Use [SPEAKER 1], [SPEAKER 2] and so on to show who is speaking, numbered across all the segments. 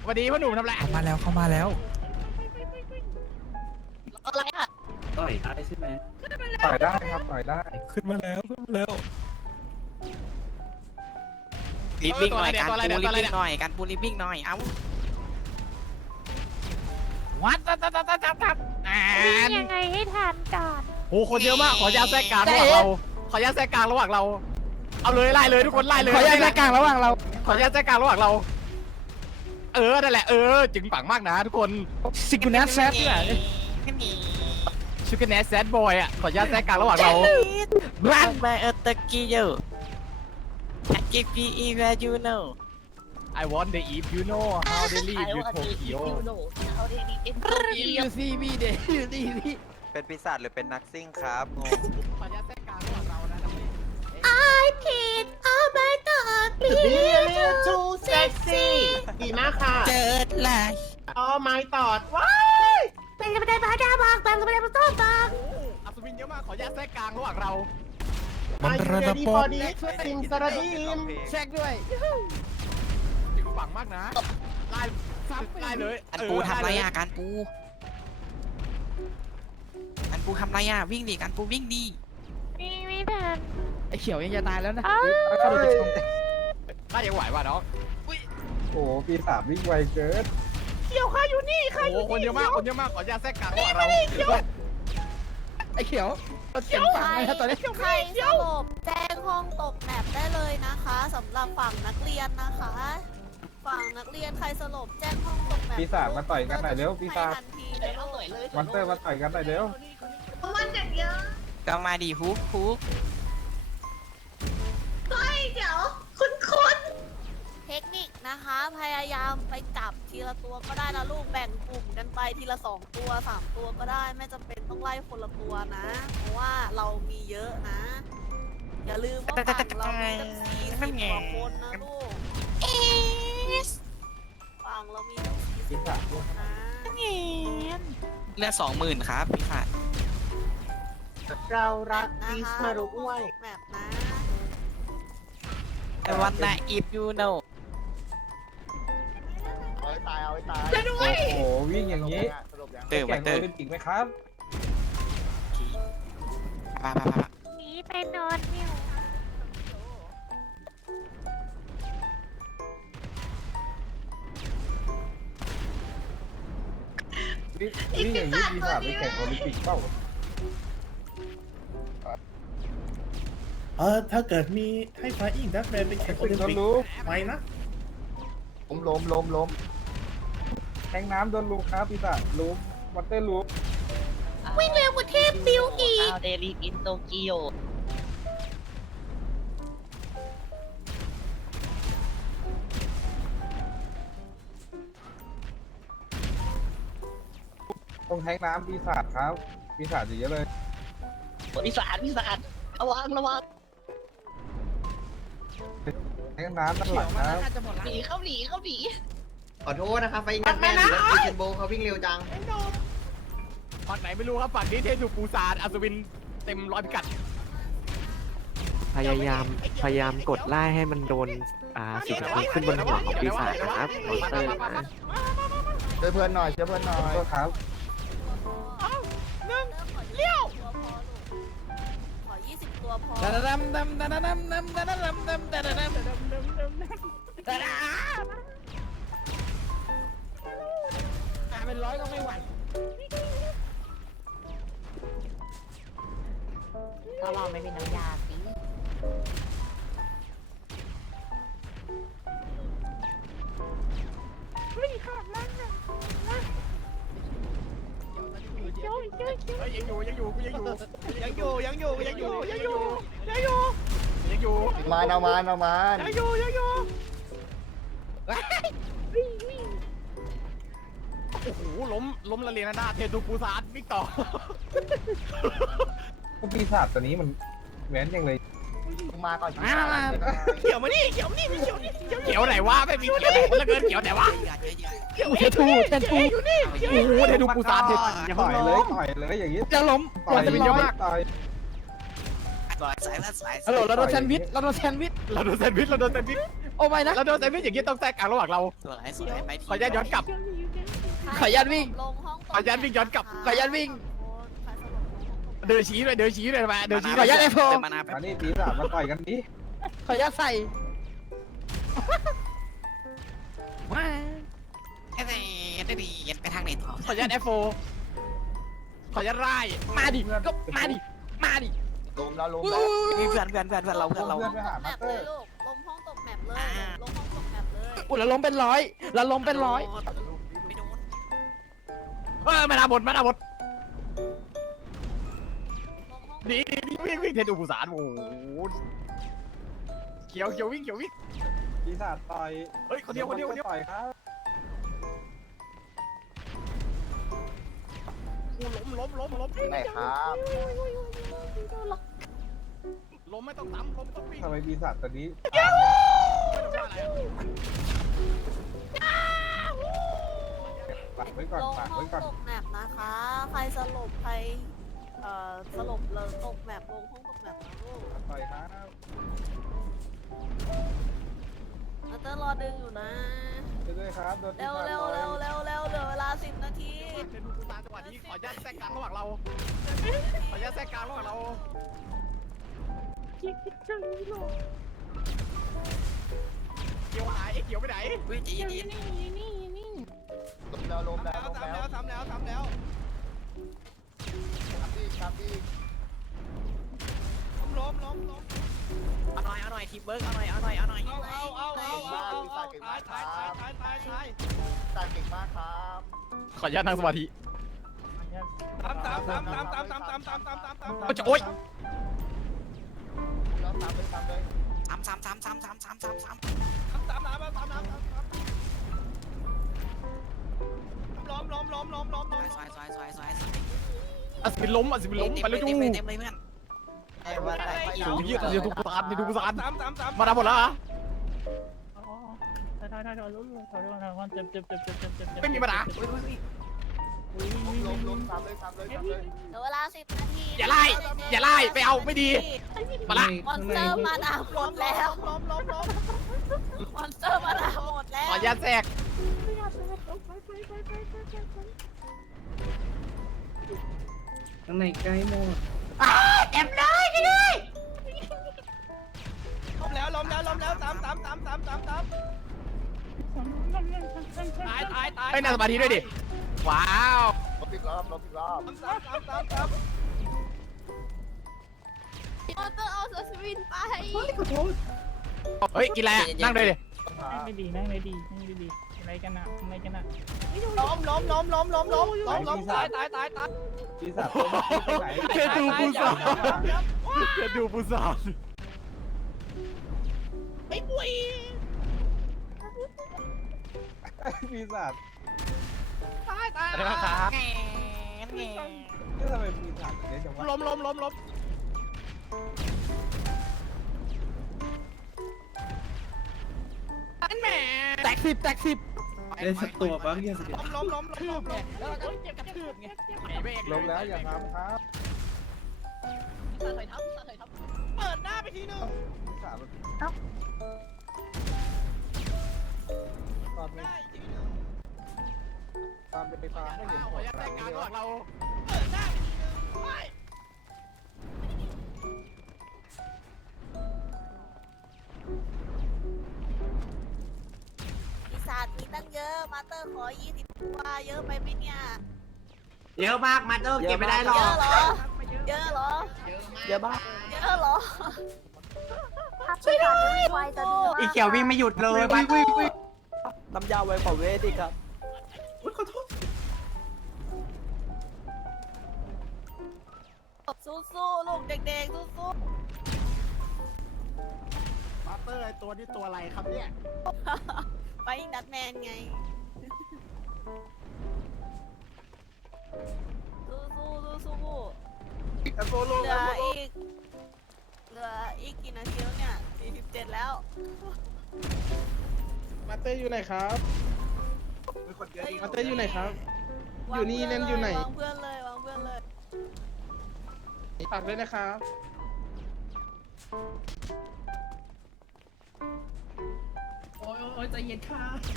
[SPEAKER 1] สวัสดีพ่อหนุ่มทำไร
[SPEAKER 2] เข้ามาแล้ว
[SPEAKER 3] อะไรอ่ะ
[SPEAKER 4] ต่อยได้ใช่ไหม
[SPEAKER 5] ต่อยได้ครับต่อยได้
[SPEAKER 2] ขึ้นมาแล้ว
[SPEAKER 6] ลิฟวิ่งหน่อยการปูลิฟวิ่งหน่อยการปูลิฟวิ่งหน่อยเอ้า
[SPEAKER 1] วัดทับ
[SPEAKER 3] วิ่งยังไงให้ทันก่อน
[SPEAKER 1] โอ้คนเยอะมากขอยาแทรกกลางระหว่างเราขอยาแทรกกลางระหว่างเราเอาเลยไล่เลยทุกคนไล่เลย
[SPEAKER 2] ขอแยกกลางระหว่างเรา
[SPEAKER 1] ขอยาแทรกกลางระหว่างเรานั่นแหละจึงปังมากนะทุกคน
[SPEAKER 2] ซิกูแนสแซดเนี่ย
[SPEAKER 1] ชูการ์เนสแซดบอยอ่ะขอยาแทรกกลางระหว่างเรา
[SPEAKER 6] รันมาตะกี้อยู่ give me where you know
[SPEAKER 1] I want the if you know how they live you Tokyo
[SPEAKER 2] you see me there you see me
[SPEAKER 7] เป็นปีศาจหรือเป็นนักซิ่งครับงง
[SPEAKER 1] ขอยาแทรกกลางระหว่างเรานะน้องนี่
[SPEAKER 3] Iผิด Oh my god
[SPEAKER 8] เรียนทูเซ็กซี่ดีมากค่ะ
[SPEAKER 6] เจิดเลย
[SPEAKER 8] อ๋อไม้ตอดว้าย
[SPEAKER 3] เป็นกระดาษมาดาบอกเป็นกระดาษมาต้นบอก
[SPEAKER 1] อัศวินเยอะมากขอยาแทรกกลางระหว่างเรา
[SPEAKER 2] มันระดับ
[SPEAKER 8] ดี
[SPEAKER 2] ป
[SPEAKER 8] พ
[SPEAKER 2] อ
[SPEAKER 8] อ
[SPEAKER 2] ด
[SPEAKER 8] ดีซิมสระดีม
[SPEAKER 1] แทรกด้วยจึงปังมากนะไล่ไล่เลย
[SPEAKER 6] การปูทำไรอ่ะการปูทำไรอ่ะวิ่งดิการปูวิ่งดิ
[SPEAKER 3] ไม่ทัน
[SPEAKER 2] ไอ้เขียวยังจะตายแล้วนะ
[SPEAKER 5] เข้าไปชม
[SPEAKER 1] น่ายังไหวว่ะน้อง
[SPEAKER 5] โอ้ปีศาจวิ่งไวเกิน
[SPEAKER 8] เขียวค่ะอยู่นี่ค่ะ
[SPEAKER 1] โอ้คนเยอะมากขอยาแทรกกลางระหว่างเรา
[SPEAKER 2] ไอ้เขียวเสียงปังเลยนะตอนนี้
[SPEAKER 3] ใครสลบแจ้งห้องตกแมปได้เลยนะคะสำหรับฝั่งนักเรียนนะคะ ฝั่งนักเรียนใครสลบแจ้งห้องตกแมป
[SPEAKER 5] ปีศาจมาต่อยกันหน่อยเร็วปีศาจ
[SPEAKER 3] ทันทีเลยลูก
[SPEAKER 5] มอนเตอร์มาต่อยกันหน่อยเร็ว
[SPEAKER 3] มันเด็กเยอะ
[SPEAKER 6] ก็มาดิฮุก
[SPEAKER 3] เดี๋ยวคุณเทคนิคนะคะ พยายามไปจับทีละตัวก็ได้นะลูกแบ่งกลุ่มกันไปทีละ2ตัว3ตัวก็ได้ไม่จำเป็นต้องไล่คนละตัวนะ เพราะว่าเรามีเยอะนะ อย่าลืมว่าฝั่งเรามีตั้ง40 กว่าคนนะลูกฝั่งเรามีตั้ง40 กว่าคนนะ
[SPEAKER 6] เลือด20,000ครับพี่ฝาด
[SPEAKER 8] เรารัก
[SPEAKER 3] นะ
[SPEAKER 8] อีส
[SPEAKER 3] คะ
[SPEAKER 8] มารุอ้วย
[SPEAKER 3] แมปนะ
[SPEAKER 6] แต่วันน่ะ if you know
[SPEAKER 5] โอ้โหวิ่งอย่างนี้
[SPEAKER 6] ตื่น
[SPEAKER 5] แข่
[SPEAKER 6] มาง ตื่
[SPEAKER 5] โอน ลิมปิกไหมครับ
[SPEAKER 6] ไป
[SPEAKER 3] หนีไปนอนอยู่
[SPEAKER 5] วิ่งอย่างนี้ปีศาจไปแข่งโอลิมปิกเปล่า
[SPEAKER 9] ถ้าเกิดมีให้ไฟอิงดักแมนไปแข่งโอลิม
[SPEAKER 5] โดน
[SPEAKER 9] ปิก
[SPEAKER 5] ลูก
[SPEAKER 9] ไปนะ
[SPEAKER 5] ล้มแทงน้ำโดนลูกครับปีศาจลูกมอนเตอร์ลูก
[SPEAKER 3] วิ่งเร็วกว่าเทพบิวอีก
[SPEAKER 8] เดลิอินโตเกียว
[SPEAKER 5] ตรงแทงน้ำปีศาจครับปีศาจเยอะเลย
[SPEAKER 8] พิศาจระวัง
[SPEAKER 5] แทงน้ำด้านหลังครับ
[SPEAKER 8] หนีเข้าหนี
[SPEAKER 7] ขอโทษนะครับไฟอิงดักแมนหรือว่าอีเทนโบเขาวิ่งเร็วจัง
[SPEAKER 1] ฝั่งไหนไม่รู้ครับฝั่งนี้เทถูกปูซานอัศวินเต็มร้อยพิกัด
[SPEAKER 4] พยายามกดไล่ให้มันโดนสีขาวขึ้นบนหัวของปีศาจนะครับมอนสเตอร์นะ
[SPEAKER 5] ช่วยเพื่อนหน่อยโทษครับ
[SPEAKER 3] เลี้ยวขอ20 ตัวพอ
[SPEAKER 1] เป็นร้อยก็ไม่ไหว
[SPEAKER 3] ก็เราไม่มีน้ำยาสิ
[SPEAKER 1] ยังอยู่
[SPEAKER 5] มาเอามา
[SPEAKER 1] โอ้โหล้มละเลนาดาเทถูกปูซานวิ่งต่อ
[SPEAKER 5] พวกปีศาจตัวนี้มันแหวนยังเลยมาก่อน
[SPEAKER 1] เขียวมานี่เขียวนี่มีเขียวนี่เขียวไหนวะไม่มีเขียวไหนคนละเกินเขียวไหนวะ
[SPEAKER 2] เททู
[SPEAKER 1] อยู่นี่โอ้โหเทถูกปูซานเท
[SPEAKER 5] ต่อยเลยอย่างนี้
[SPEAKER 2] จะล้ม
[SPEAKER 5] ต่อยเยอะมากต่อย
[SPEAKER 6] สาย
[SPEAKER 2] ฮัลโหลเราโดนแซนด์วิช
[SPEAKER 1] เราโดนแซนด์วิช
[SPEAKER 2] โอ้ไม่นะ
[SPEAKER 1] แล้วโดนแซงด้วยอย่างนี้ต้องแทรกกลางระหว่างเรา
[SPEAKER 6] สวยสวยไม่ที
[SPEAKER 1] ขออนุญาตย้อนกลับ
[SPEAKER 2] ขออนุญาตวิ่ง
[SPEAKER 3] ลงห้อง
[SPEAKER 1] ขออนุญาตวิ่งย้อนกลับ
[SPEAKER 2] ขออนุญาตวิ่ง
[SPEAKER 1] เดินชี้เลยมาเดินชี้
[SPEAKER 2] ขออนุญาตไอ้โฟ
[SPEAKER 6] เติมมานาแป๊บ
[SPEAKER 5] มานี่ปีศาจมาต่อยกันดิ
[SPEAKER 2] ขออนุญาตใส่
[SPEAKER 6] ว้าเอ้ยได้ดีไปทางไหนต่อ
[SPEAKER 1] ขออนุญาตF4ขออนุญาตไล่
[SPEAKER 2] มาดิก็มาดิมาดิ
[SPEAKER 5] ล้มแล้วล้ม
[SPEAKER 2] อุ้ย
[SPEAKER 5] แล้ว
[SPEAKER 6] มีเพื่อนเรา
[SPEAKER 5] เพื่อนไปหา
[SPEAKER 3] แม
[SPEAKER 5] มา
[SPEAKER 3] ป
[SPEAKER 5] สเต
[SPEAKER 3] เล
[SPEAKER 5] อย ร์
[SPEAKER 3] ลูกลงห้องตกแมปเลยลงห้องตกแมปเลย
[SPEAKER 2] อุ้ยเราล้มเป็นร้อยเราล้มเป็นร้อย
[SPEAKER 6] ไม่โดน
[SPEAKER 1] มาหน้าหมด
[SPEAKER 3] ลงห้อง
[SPEAKER 1] ดีวิ่งเทนดูบุษานโอ้โหเขียววิ่ง
[SPEAKER 5] ปีศาจต่อย
[SPEAKER 1] เฮ้ยคนเดียว
[SPEAKER 5] ต่อยครับ
[SPEAKER 1] กูล้ม
[SPEAKER 5] ไหนครับ
[SPEAKER 1] ล้มไม่ต้องซ้ำล้มต้องวิ่ง
[SPEAKER 5] ทำไมปีศาจตัวนี้
[SPEAKER 1] ไม่ต้องว่าอะไร
[SPEAKER 5] ปักไว้ก่อน
[SPEAKER 3] ลง
[SPEAKER 5] ปัก
[SPEAKER 3] ห้อ
[SPEAKER 5] ไว้
[SPEAKER 3] ง
[SPEAKER 5] ก่อน
[SPEAKER 3] ตกแมปนะคะ ใครสลบใครสลบเลยตกแมปลงห้องตกแมปนะลูก
[SPEAKER 5] ต่อยครับ
[SPEAKER 3] มาเตอร์รอดึงอยู่นะ
[SPEAKER 5] ช่วยด้วยครับโดนปี
[SPEAKER 3] เร็ว
[SPEAKER 5] ศาจ
[SPEAKER 3] เร็ว
[SPEAKER 5] ต่อย
[SPEAKER 3] เร็วเร็วเร็วเหลือเวลา10 นาที
[SPEAKER 1] เทนดูบุษานจังหวะนี้ขออนุญาตแทรกกลางระหว่างเราขออนุญาตแทรกกลางระหว่างเราเขียวหายเขียวไปไหน
[SPEAKER 6] วิ่งจีดี
[SPEAKER 5] ล้มแล้วล้มแล้วล้มแล้ว
[SPEAKER 1] ทำแล้ว
[SPEAKER 5] ทำดีครับดี
[SPEAKER 1] ล้ม
[SPEAKER 6] เอาหน่อยทีเบิร์กเอาหน่อย
[SPEAKER 5] เก่งมากปีศาจเก่งมากครับปีศาจเก่งมากครับ
[SPEAKER 1] ขออนุญาตนั่งสมาธิ
[SPEAKER 5] ตาม
[SPEAKER 1] โอ๊ย
[SPEAKER 5] แล้วตามเลย
[SPEAKER 6] ซ้ำ
[SPEAKER 5] สวย
[SPEAKER 1] อัศวินล้มไปแล้วจู
[SPEAKER 6] เต็มเลยเพื่อน
[SPEAKER 5] ไอ้วันไหนไป
[SPEAKER 1] โอ้ยเดี๋ยวดูบุษานมาทำหมดแล้วเหรอไม่มีปัญหา
[SPEAKER 5] ล้มตามเลย
[SPEAKER 3] เหลือเวลา10 นาที
[SPEAKER 1] อย่าไล่ไปเอาไม่ดีมาละ
[SPEAKER 3] มอนสเตอร์มาดามหมดแล้วมอนสเตอร์มาดามหมดแล้ว
[SPEAKER 1] ขออนุญาตแทรก
[SPEAKER 5] ข้างในใกล้หมด
[SPEAKER 1] ไปนั่งสมาธิด้วยดิว้าว
[SPEAKER 5] ลบอีกรอบ
[SPEAKER 3] มอนสเตอร์เอาสวินไป
[SPEAKER 1] เฮ้ยกินอะไรอ่ะนั่งเลยดิ
[SPEAKER 9] ไม่ดีนั่งเลยดีอะไรกันอะอะไรกันอะ
[SPEAKER 5] ปีศาจตัวเมื่อกี้ไปไหน
[SPEAKER 1] แค่ดูบุษานแค่ดูบุษาน
[SPEAKER 5] ปีศาจ
[SPEAKER 1] อะไรนะครับ
[SPEAKER 5] นี่ทำไมปีศาจเล่นจังวะ
[SPEAKER 1] ล้มอันแหม
[SPEAKER 2] แตก10
[SPEAKER 5] เล่นสักตัวบ้างยัง
[SPEAKER 1] ล้ม
[SPEAKER 2] แล้วเราก็เจ็บกระทืบไง
[SPEAKER 5] ล้มแล้วอย่าทำครับ
[SPEAKER 1] เปิดหน้าไปทีนึง
[SPEAKER 5] ปีศาจมันตอนนี้ตามไปฟ้าไม่เห็น
[SPEAKER 1] ข
[SPEAKER 5] หั
[SPEAKER 1] อ
[SPEAKER 5] ว
[SPEAKER 1] อนุญาต
[SPEAKER 5] ใคร
[SPEAKER 1] แทรกกลาง
[SPEAKER 5] เล
[SPEAKER 1] ระหว่าง
[SPEAKER 5] ย
[SPEAKER 1] เราเปิดหน้าไปทีนึงไม่
[SPEAKER 3] ปีศาจมีตั้งเยอะ มาสเตอร์ขอ20 ตัวเยอะไปไหมเนี่ย
[SPEAKER 7] เยอะมากมาเตอร์เก็บไม่ได้หรอ
[SPEAKER 3] เย
[SPEAKER 7] ก
[SPEAKER 3] อะเหรอ เยอะเหรอ
[SPEAKER 2] เยอะมาก
[SPEAKER 3] เยอะเหรอ
[SPEAKER 7] อีเขียววิ่งไม่หยุดเลยไป
[SPEAKER 2] น้ำยาไว้ขอเวทีครับ
[SPEAKER 3] สู้ๆลูกเด็กๆสู้
[SPEAKER 1] มาเตอร์ไอตัวนี้ตัวอะไรครับเนี่ย
[SPEAKER 3] ๆไปดัดแมนไง สู้ๆเหลืออีกกี่นาทีแล้วเนี่ย47แล้ว
[SPEAKER 2] มาเตอร์อยู่ไหนครับ
[SPEAKER 5] มีคนเยอะ
[SPEAKER 2] มาเตอร์อยู่ไหนครับ อยู่นี่เล่นอยู่ไหน
[SPEAKER 3] วางเพื่อนเลย
[SPEAKER 2] ฝากด้วยนะครับ
[SPEAKER 5] ป
[SPEAKER 8] ใจเย็นค่ะ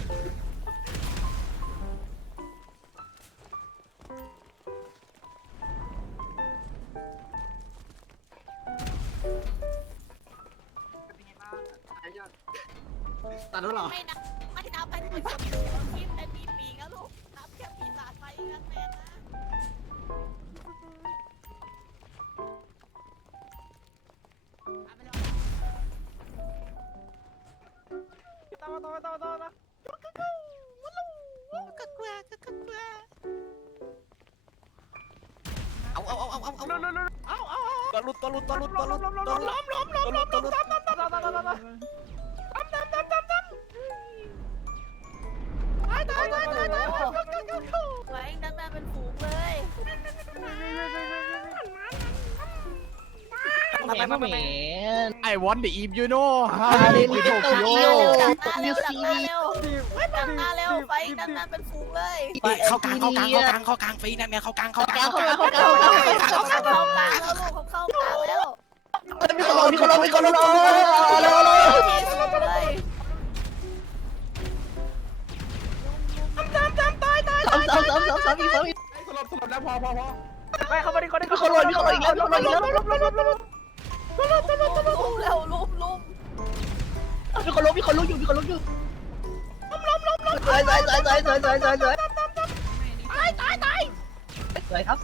[SPEAKER 7] ตัดแล้วเหรอ
[SPEAKER 3] ไม่นับเป็นคนที่เป็นปีๆนะลูกนับแค่ปีศาจไฟกันแมนนะ
[SPEAKER 6] เอาตัวลุดตัวลุดตัวลุดตัวลุดตัวลุดตัวลุด
[SPEAKER 3] ไว้นั่นแม่เป็นฝูงเลย
[SPEAKER 2] แหม
[SPEAKER 1] ไอวอนเดอะอีฟยูโน่
[SPEAKER 2] เรนลิโตคิโอ
[SPEAKER 3] ดักหน้าเร็วดักหน้าเร็วไฟนั่นแม่เป็นฝูงเลย
[SPEAKER 6] เข้ากลางฟรีนั่นเนี่ยเข้ากลาง
[SPEAKER 3] เข้ากลางแล้วลูกเขาเข้ากลางแล้ว
[SPEAKER 2] มีคนลงที่สุดเลยซ้ำอีก
[SPEAKER 1] สลบแล้วพอ
[SPEAKER 2] มีคนลงอีกแล้ว
[SPEAKER 3] ลุมเร็วลุม
[SPEAKER 2] มีคนลงอยู่สวยครับ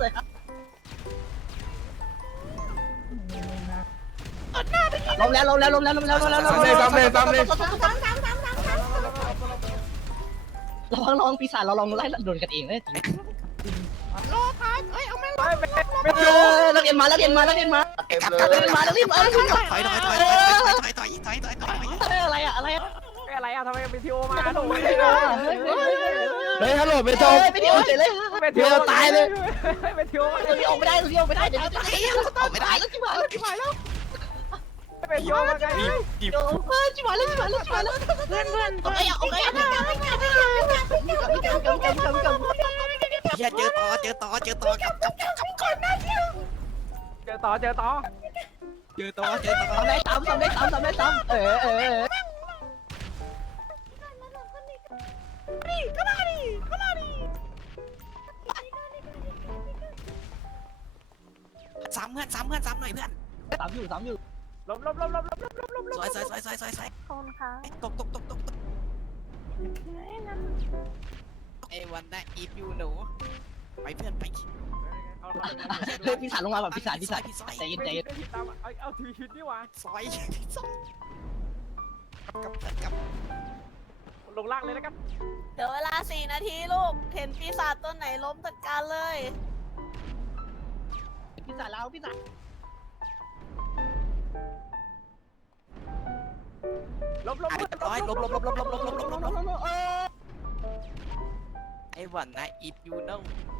[SPEAKER 2] ลงแล้วระวังปีศาจเราลองไล่โดนกันเองเลยนักเรียนมา
[SPEAKER 5] เต็มเลย
[SPEAKER 6] ถอย
[SPEAKER 2] อะไรอะ
[SPEAKER 1] อะไรอ่ะทำไมเป็นทีโอมา
[SPEAKER 2] เฮ้ยฮัลโหลไม่โทรไม่โทรเฉยเลย
[SPEAKER 1] เป็นทีโอตายเลยเป็นทีโอ
[SPEAKER 2] ตัวนี้ออกไม่ได้เดี๋ยวไม่ได้แล้วจิ๋วแล้ว
[SPEAKER 1] เป็นทีโอมาไง
[SPEAKER 2] จิ๋วแล้วเพื่อนโอเค
[SPEAKER 6] เฮียเจอต่อ
[SPEAKER 1] เจอต่อเจอต่อ
[SPEAKER 2] ทำได้ซ้ำ
[SPEAKER 6] ซ้ำเพื่อนหน่อยเพื่อน
[SPEAKER 2] ซ้ำอยู่
[SPEAKER 1] ล้ม
[SPEAKER 6] สวย
[SPEAKER 3] คนค่ะ
[SPEAKER 6] ตกไอ้วันน่ะอีฟยูหนูไปเพื่อนไป
[SPEAKER 2] เฮ้ยปีศาจลงมาแบบปีศาจใจเย็น
[SPEAKER 1] เอาทีวีฮิตนี่วะ
[SPEAKER 6] ซอยกับ
[SPEAKER 1] ลงล่างเลยแล้วกัน
[SPEAKER 3] เดี๋ยวเวลา4 นาทีลูกเห็นปีศาจตัวไหนล้มจัดการเลย
[SPEAKER 2] ปีศาจเราปีศาจ
[SPEAKER 1] ล้ม
[SPEAKER 6] ลบไอ้วันน่ะอีฟยูน้อง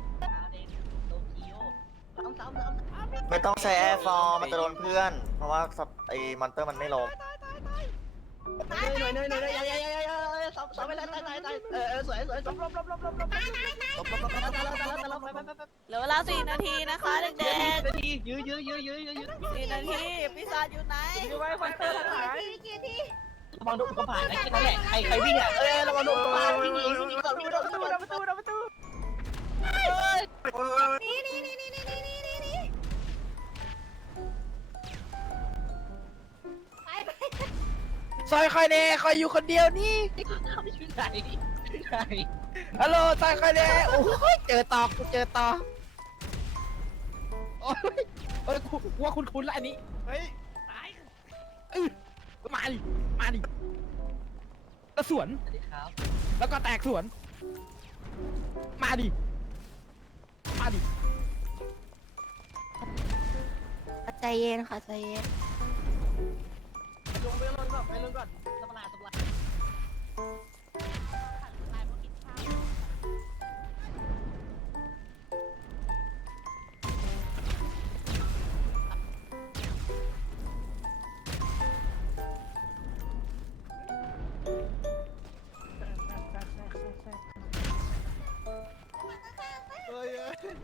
[SPEAKER 5] ไม่ต้องใช้แอร์ฟอร์มันจะโดนเพื่อน เพราะว่าไอ้มอนเตอร์มันไม่ล้ม
[SPEAKER 2] หน่อยซ้ำไปแล้วตายสวย
[SPEAKER 3] เหลือเวลา4 นาทีนะคะเด็ก
[SPEAKER 2] ยื้อ
[SPEAKER 3] ๆ4 นาทีปีศาจอยู่ไหน
[SPEAKER 1] ดูไว้ไฟเตอร์ทั้งหลาย
[SPEAKER 2] ระวังโดนอุกกาบาตนะแค่นั้นแหละใครวิ่งอ่ะระวังโดนอุกกาบาตวิ่งหนีก่อน
[SPEAKER 1] ประตู
[SPEAKER 2] ซอยคอยเน่คอยอยู่คนเดียวนี่ฮัลโหลซอยคอยเน่โอ้ยเจอต่อโอ้ยกูว่าคุ้นละอันนี้เฮ้ยตายมาดิแล้วสวนแล้วก็แตกสวนมาดิ
[SPEAKER 3] ใจเย็นค่ะใจเย็น
[SPEAKER 2] ลงก่อนตบลา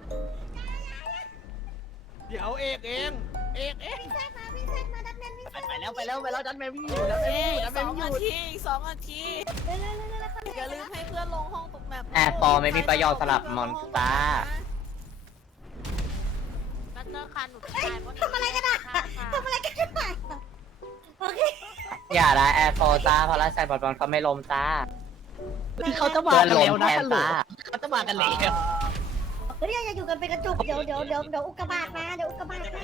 [SPEAKER 1] เดี๋ยวเอกเอง
[SPEAKER 3] พี่แซกมาดักแมนพี่แซก
[SPEAKER 1] แล้วดันแมววิ่งอยู่ดันแมว
[SPEAKER 3] เอ้
[SPEAKER 1] วิ่ง
[SPEAKER 3] ย
[SPEAKER 1] อยู่ดันแม
[SPEAKER 3] ส
[SPEAKER 1] ว
[SPEAKER 3] อง
[SPEAKER 1] วิ่งอ
[SPEAKER 3] นา
[SPEAKER 1] ยู่
[SPEAKER 3] ทีอีก2 นาทีอย่าลืมให้เพื่อนลงห้องตกแมป
[SPEAKER 6] แอร์ฟอร์ไม่มีประโยชน์สำหรับมอนสเตอร์
[SPEAKER 3] บัตเตอร์คันหนูตายทำอะไรกันอ่ะทำอะไรกันโอเค
[SPEAKER 6] อย่าละแอร์ฟอร์จ้าเพราะราชายบอลเขาไม่ลมจ้า
[SPEAKER 1] เขาจะมา
[SPEAKER 6] เพื่อน
[SPEAKER 1] กัน
[SPEAKER 6] ล
[SPEAKER 1] แล้
[SPEAKER 6] ม
[SPEAKER 1] ว
[SPEAKER 6] แท
[SPEAKER 1] นะ
[SPEAKER 6] น
[SPEAKER 1] ฮัลโหล
[SPEAKER 6] จ้า
[SPEAKER 1] เขาจะมากันแล้ว
[SPEAKER 3] เฮ้ยอย่าอยู่กันเป็นกระจุกเดี๋ยวอุกกาบาตมาเดี๋ยวอุกกาบาตมา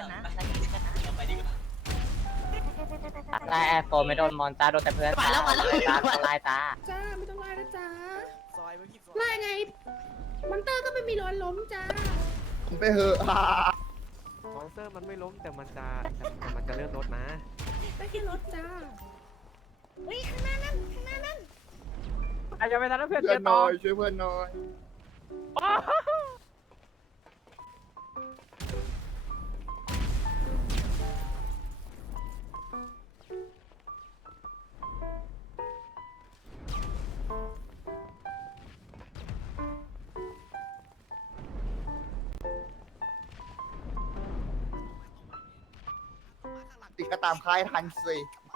[SPEAKER 6] ไล่แอร์ฟอร์ไม่โดนมอนจ้าโดนแต่เพื่อนจ้าจ้าต้องไล่จ้า
[SPEAKER 8] จ้าไม่ต้องไล่นะจ้า
[SPEAKER 1] ซอยไม่ผิดซอย
[SPEAKER 8] ไล่ไงมอนเตอร์ก็ไม่มีรอยล้มจ้า
[SPEAKER 5] ไปเหอะ
[SPEAKER 4] มอนสเตอร์มันไม่ล้มแต่มันจะเลื่อนรถนะ
[SPEAKER 8] ไปขึ้นรถจ้า
[SPEAKER 3] เฮ้ยข้างหน้านั่น
[SPEAKER 1] อาจจะไปทันเพื่อน
[SPEAKER 5] เพื่
[SPEAKER 1] เจ
[SPEAKER 5] อน
[SPEAKER 1] อ
[SPEAKER 5] ห
[SPEAKER 1] ต่
[SPEAKER 5] น่
[SPEAKER 1] อ
[SPEAKER 5] อยช่วยเพื่อนหน่อย ติดก็ตามค่ายทันสิ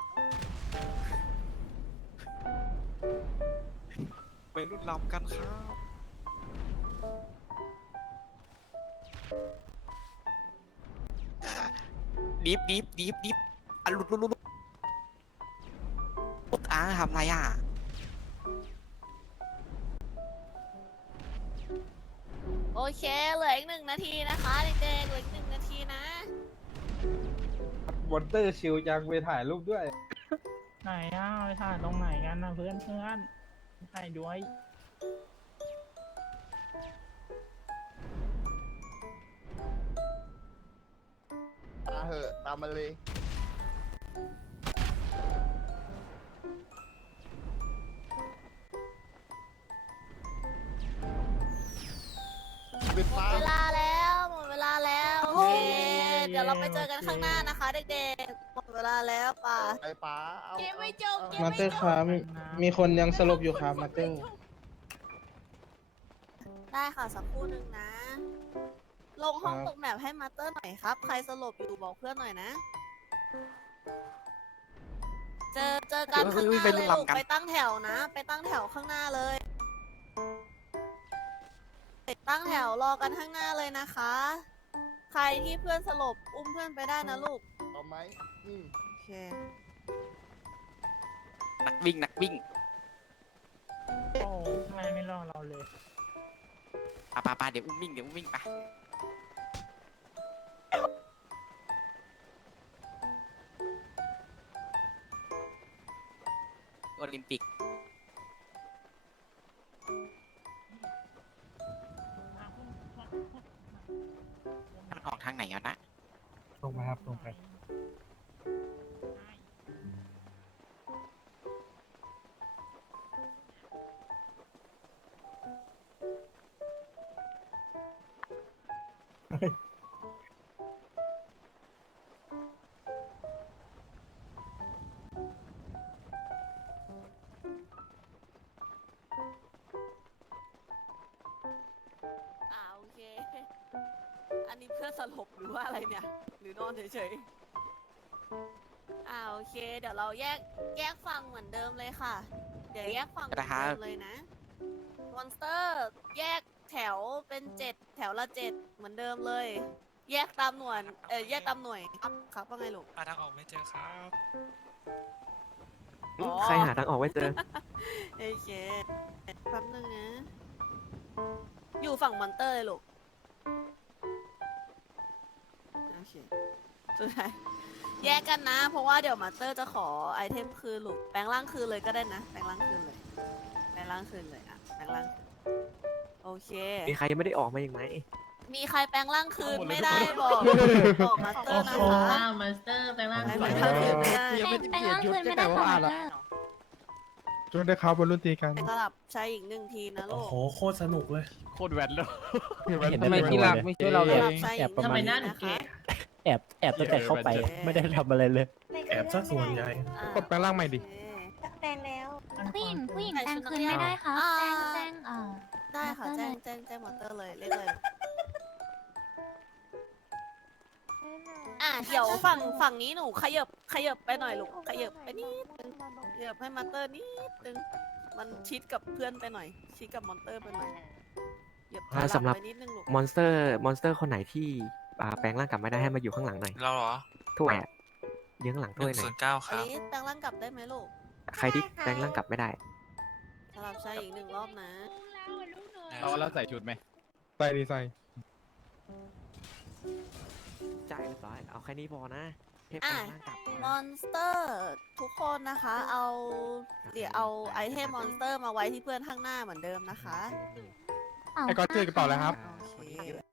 [SPEAKER 6] ไปรุ่นลำกันครับดิฟอ่ะหลุดทำไรอ่ะ
[SPEAKER 3] โอเคเหลืออีก1 นาทีนะคะเด็กๆเหลืออีก1 นาทีนะ
[SPEAKER 2] วอเตอร์ชิลยังไปถ่ายรูปด้วย
[SPEAKER 9] ไหนอ่ะไปถ่ายตรงไหนกันนะเพื่อนถ่ายด้วย
[SPEAKER 5] ตามเหอะตามมาเลยเป็นฟ้า
[SPEAKER 3] หมดเวลาแล้วโอเคเดี๋ยวเราไปเจอกันข้างหน้านะคะเด็กๆหมดเวลาแล้วป่ะ
[SPEAKER 5] ไอ้ป้าเอา
[SPEAKER 3] เกมไม่จบ
[SPEAKER 9] มาเตอร์ครับมีคนยังสลบอยู่
[SPEAKER 2] ครับมาเตอร์
[SPEAKER 3] ได้ค่ะสักครู่หนึ่งนะ ลงห้องตกแมปให้มาสเตอร์หน่อยครับ ใครสลบอยู่บอกเพื่อนหน่อยนะ เจอกันข้างหน้าเลยลูกไปตั้งแถวนะ ไปตั้งแถวข้างหน้าเลยตั้งแถวรอกันข้างหน้าเลยนะคะ ใครที่เพื่อนสลบอุ้มเพื่อนไปได้นะลูก
[SPEAKER 5] เอาไหมอืม
[SPEAKER 3] โอเค
[SPEAKER 6] นักวิ่ง
[SPEAKER 9] โอ้ทำไมไม่รอเราเลย
[SPEAKER 6] ปาเดี๋ยวอุ้มวิ่งไปโอลิมปิกมันออกทางไหนอ่ะนะ
[SPEAKER 2] ลงไปครับลงไป
[SPEAKER 3] โอเค อันนี้เพื่อนสลบหรือว่าอะไรเนี่ย หรือนอนเฉยๆโอเค เดี๋ยวเราแยกฝั่งเหมือนเดิมเลยค่ะ เดี๋ยวแยกฝั่งเหมือนเดิมเลยนะมอนสเตอร์แยกแถวเป็น7 แถวละ 7เหมือนเดิมเลย แยกตามหน่วยแยกตามหน่วยครับว่าไงลูก
[SPEAKER 6] หาทางออกไม่เจอครับ
[SPEAKER 3] อ๋อ
[SPEAKER 4] ใครหาทางออกไม่เจอ
[SPEAKER 3] โอเคแป๊บนึงนะ อยู่ฝั่งมอนเตอร์เลยลูก โอเคสุดท้ายแยกกันนะ เพราะว่าเดี๋ยวมอนเตอร์จะขอไอเทมคืนลูก แปลงร่างคืนเลยก็ได้นะ แปลงร่างคืนเลย แปลงร่างคืนเลยอะแปลงร่างคืนโอเค
[SPEAKER 4] มีใครยังไม่ได้ออกมาอีกไหม
[SPEAKER 3] มีใครแปลงร่างคืนไม่ได้บอกมาสเตอร์นะคะ
[SPEAKER 8] มาสเตอร์ไปว่า
[SPEAKER 3] ใครแปลงร่างคืนไม่ได้
[SPEAKER 2] ยังไม่ได้เปลี่ยนชุดก็แต่ว่าละช่วยได้ครับบนรุ่นตีกัน
[SPEAKER 3] สลับใช้อีก1 ทีนะลูก
[SPEAKER 2] โคตรสนุกเลย
[SPEAKER 1] โคตรแหวนเลย
[SPEAKER 2] ทำไมที่รักไม่ช่วยเรา
[SPEAKER 3] ส
[SPEAKER 2] เลย
[SPEAKER 3] ลับใช้อีก1 ทีนะคะ
[SPEAKER 9] แอบตั้งแต่เข้าไปไม่ได้ทำอะไรเลย
[SPEAKER 8] แอบสักส่วนใหญ่
[SPEAKER 2] กดแปลงร่างใหม่ดิ
[SPEAKER 3] แปลงแล้ว
[SPEAKER 10] ผู้หญิงแจ้งคืนไม่ได้ครับแจ้ง
[SPEAKER 3] ได้ค่ะแจ้งมอนเตอร์เลยเรียกเลยเดี๋ยวฝั่งนี้หนูขยับไปหน่อยลูกขยับไปนิดนึงขยับให้มาสเตอร์นิดนึงมันชิดกับเพื่อนไปหน่อยชิดกับมอนเตอร์ไปหน่อยเหยียบถอยหลัง
[SPEAKER 4] สำหรับ
[SPEAKER 3] ไปนิดนึงลูก
[SPEAKER 4] มอนสเตอร์คนไหนที่แปลงร่างกลับไม่ได้ให้มาอยู่ข้างหลังหน่อย
[SPEAKER 6] เราเหรอ
[SPEAKER 4] ถ้วยอะยืนข้างหลังถ้วยหน่อย
[SPEAKER 6] 109 ค
[SPEAKER 3] อัน
[SPEAKER 6] รับ
[SPEAKER 3] นี้แปลงร่างกลับได้ไหมลูก
[SPEAKER 4] ใครที่แปลงร่างกลับไม่ได้
[SPEAKER 3] สำหรับชายอีก1 รอบนะ
[SPEAKER 1] เราแล้วใส่ชุดไหม
[SPEAKER 2] ใส่ดีใส่
[SPEAKER 4] จ่ายเรียบร้อยเอาแค่นี้พอนะเทพ
[SPEAKER 3] อ่ะ
[SPEAKER 4] แปลงร่างกลับพอ
[SPEAKER 3] ม
[SPEAKER 4] นะ
[SPEAKER 3] อนสเตอร์ทุกคนนะคะเดี๋ยวเอาไอเทมมอนสเตอร์มาไว้ที่เพื่อนข้างหน้าเหมือนเดิมนะคะ
[SPEAKER 2] ไอ้ก๊อตเจอกระเป๋าแล้วครับ
[SPEAKER 4] วันนี้